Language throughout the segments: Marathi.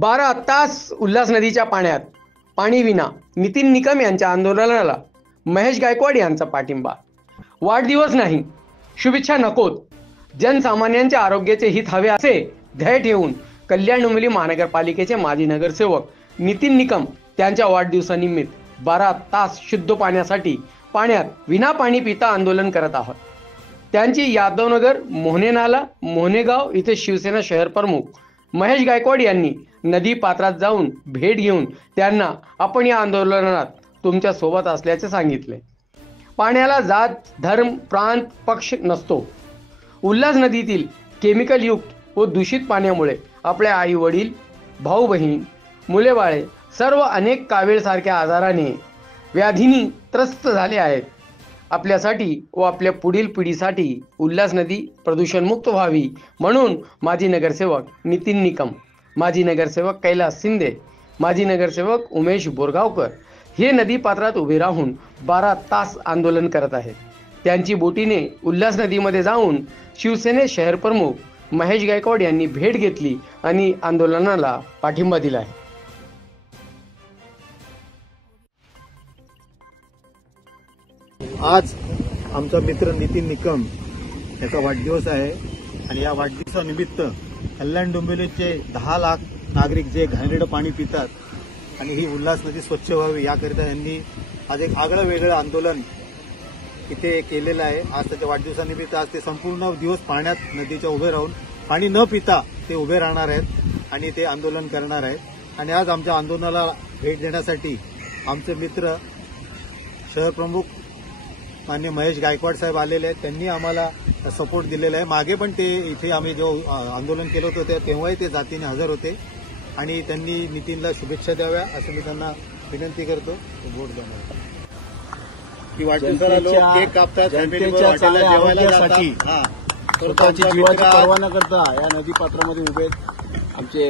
12 तास उल्हास नदीच्या पाण्यात पाणी विना नितीन निकम यांच्या आंदोलनाला महेश गायकवाड यांचा पाठिंबा। वाढदिवस नाही, शुभेच्छा नकोत, जनसामान्यांच्या आरोग्याचे हित हवे असे ध्येय ठेवून कल्याण डोंबिवली महानगरपालिकेचे माजी नगरसेवक नितीन निकम त्यांच्या वाढदिवसानिमित्त 12 तास शुद्ध पाण्यासाठी पाण्यात विना पाणी पिता आंदोलन करत आहोत। त्यांची यादवनगर, मोहने नाला, मोहनेगाव इथे शिवसेना शहर प्रमुख महेश गायकवाड यांनी नदी पात्रात जाऊन भेट घेऊन त्यांना आपण या आंदोलनात तुमच्या सोबत असल्याचे सांगितले। पाण्याला जात, धर्म, प्रांत, पक्ष नसतो। उल्हास नदीतील केमिकल युक्त व दूषित पाण्यामुळे आपल्या आई वडील, भाऊ बहीण, मुले बाळे सर्व अनेक कावीळसारख्या आजाराने, व्याधींनी त्रस्त झाले आहेत। आपल्यासाठी व आपल्या पुढील पिढीसाठी उल्हास नदी प्रदूषणमुक्त व्हावी म्हणून माजी नगरसेवक नितीन निकम, माजी नगरसेवक कैलास शिंदे, माजी नगरसेवक उमेश बोरगावकर हे नदी पात्रात उभे राहून 12 तास आंदोलन करत आहेत। त्यांची बोटीने उल्हास नदीमध्ये जाऊन शिवसेने शहर प्रमुख महेश गायकवाड यांनी भेट घेतली आणि आंदोलनाला पाठिंबा दिला आहे। आज आमचा मित्र नितीन निकम याचा वाढदिवस आहे आणि या वाढदिवसानिमित्त कल्याण डोंबिवलीचे 10 लाख नागरिक जे घाणेरडं पाणी पितात आणि ही उल्हास नदी स्वच्छ व्हावी याकरिता यांनी आज एक आगळं वेगळं आंदोलन इथे केलेलं आहे। आज त्याच्या वाढदिवसानिमित्त आज ते संपूर्ण दिवस पाण्यात नदीच्या उभे राहून पाणी न पिता ते उभे राहणार आहेत आणि ते आंदोलन करणार आहेत। आणि आज आमच्या आंदोलनाला भेट देण्यासाठी आमचे मित्र शहर प्रमुख माननीय महेश गायकवाड साहेब आलेले आहेत। त्यांनी आम्हाला सपोर्ट दिलेला आहे। मागे पण ते इथे आम्ही जो आंदोलन केलं होतं तेव्हाही ते जातीने हजर होते आणि त्यांनी नितीनला शुभेच्छा द्याव्या असं मी त्यांना विनंती करतो। वोट देणार की वाढदिवसाला लोक केक कापतात, फॅमिलीवर जेवायला जातात, स्वतःची जीवाची पर्वा न करता या नदी पात्रामध्ये उभे आमचे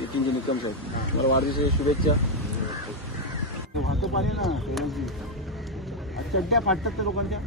नितीन निकम साहेब, मला वाढदिवसाच्या शुभेच्छा। वाहतं पाणी ना, चड्ड्या फाटतात त्या लोकांच्या।